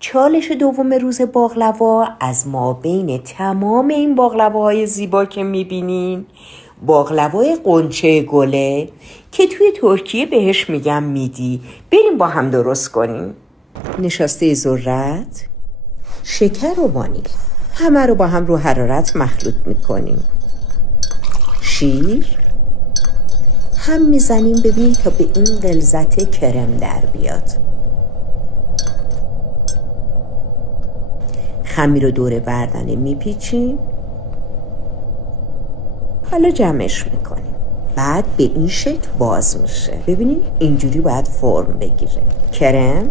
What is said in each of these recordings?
چالش دوم روز باقلوا از ما بین تمام این باقلواهای زیبا که میبینین باقلوای قنچه گله که توی ترکیه بهش میگم میدی. بریم با هم درست کنیم. نشاسته ذرت، شکر و وانیل همه رو با هم رو حرارت مخلوط میکنیم. شیر هم میزنیم ببینیم تا به این غلظت کرم در بیاد. خمیر رو دور بردنه میپیچیم. حالا جمعش میکنیم. بعد به این شکل باز میشه. ببینیم اینجوری باید فرم بگیره. کرم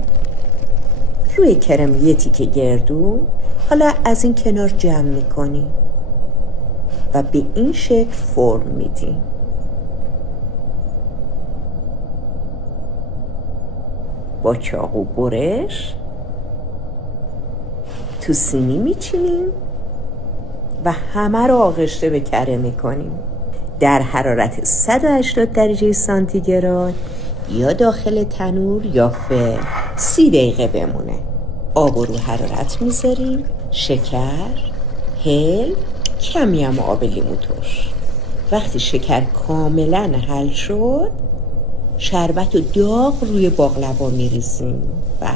روی کرم یه تیکه گردو. حالا از این کنار جمع میکنیم و به این شکل فرم میدیم. با چاقو برش تو سینی میچینیم و همه رو آغشته به کره میکنیم. در حرارت 180 درجه سانتیگراد یا داخل تنور یا فرن 30 دقیقه بمونه. آب رو حرارت میذاریم، شکر، هل، کمی هم آب لیمو ترش. وقتی شکر کاملا حل شد شربت و داغ روی باقلوا میریزیم. به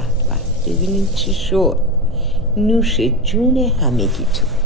به ببینیم چی شد. نوش جون همگیتون.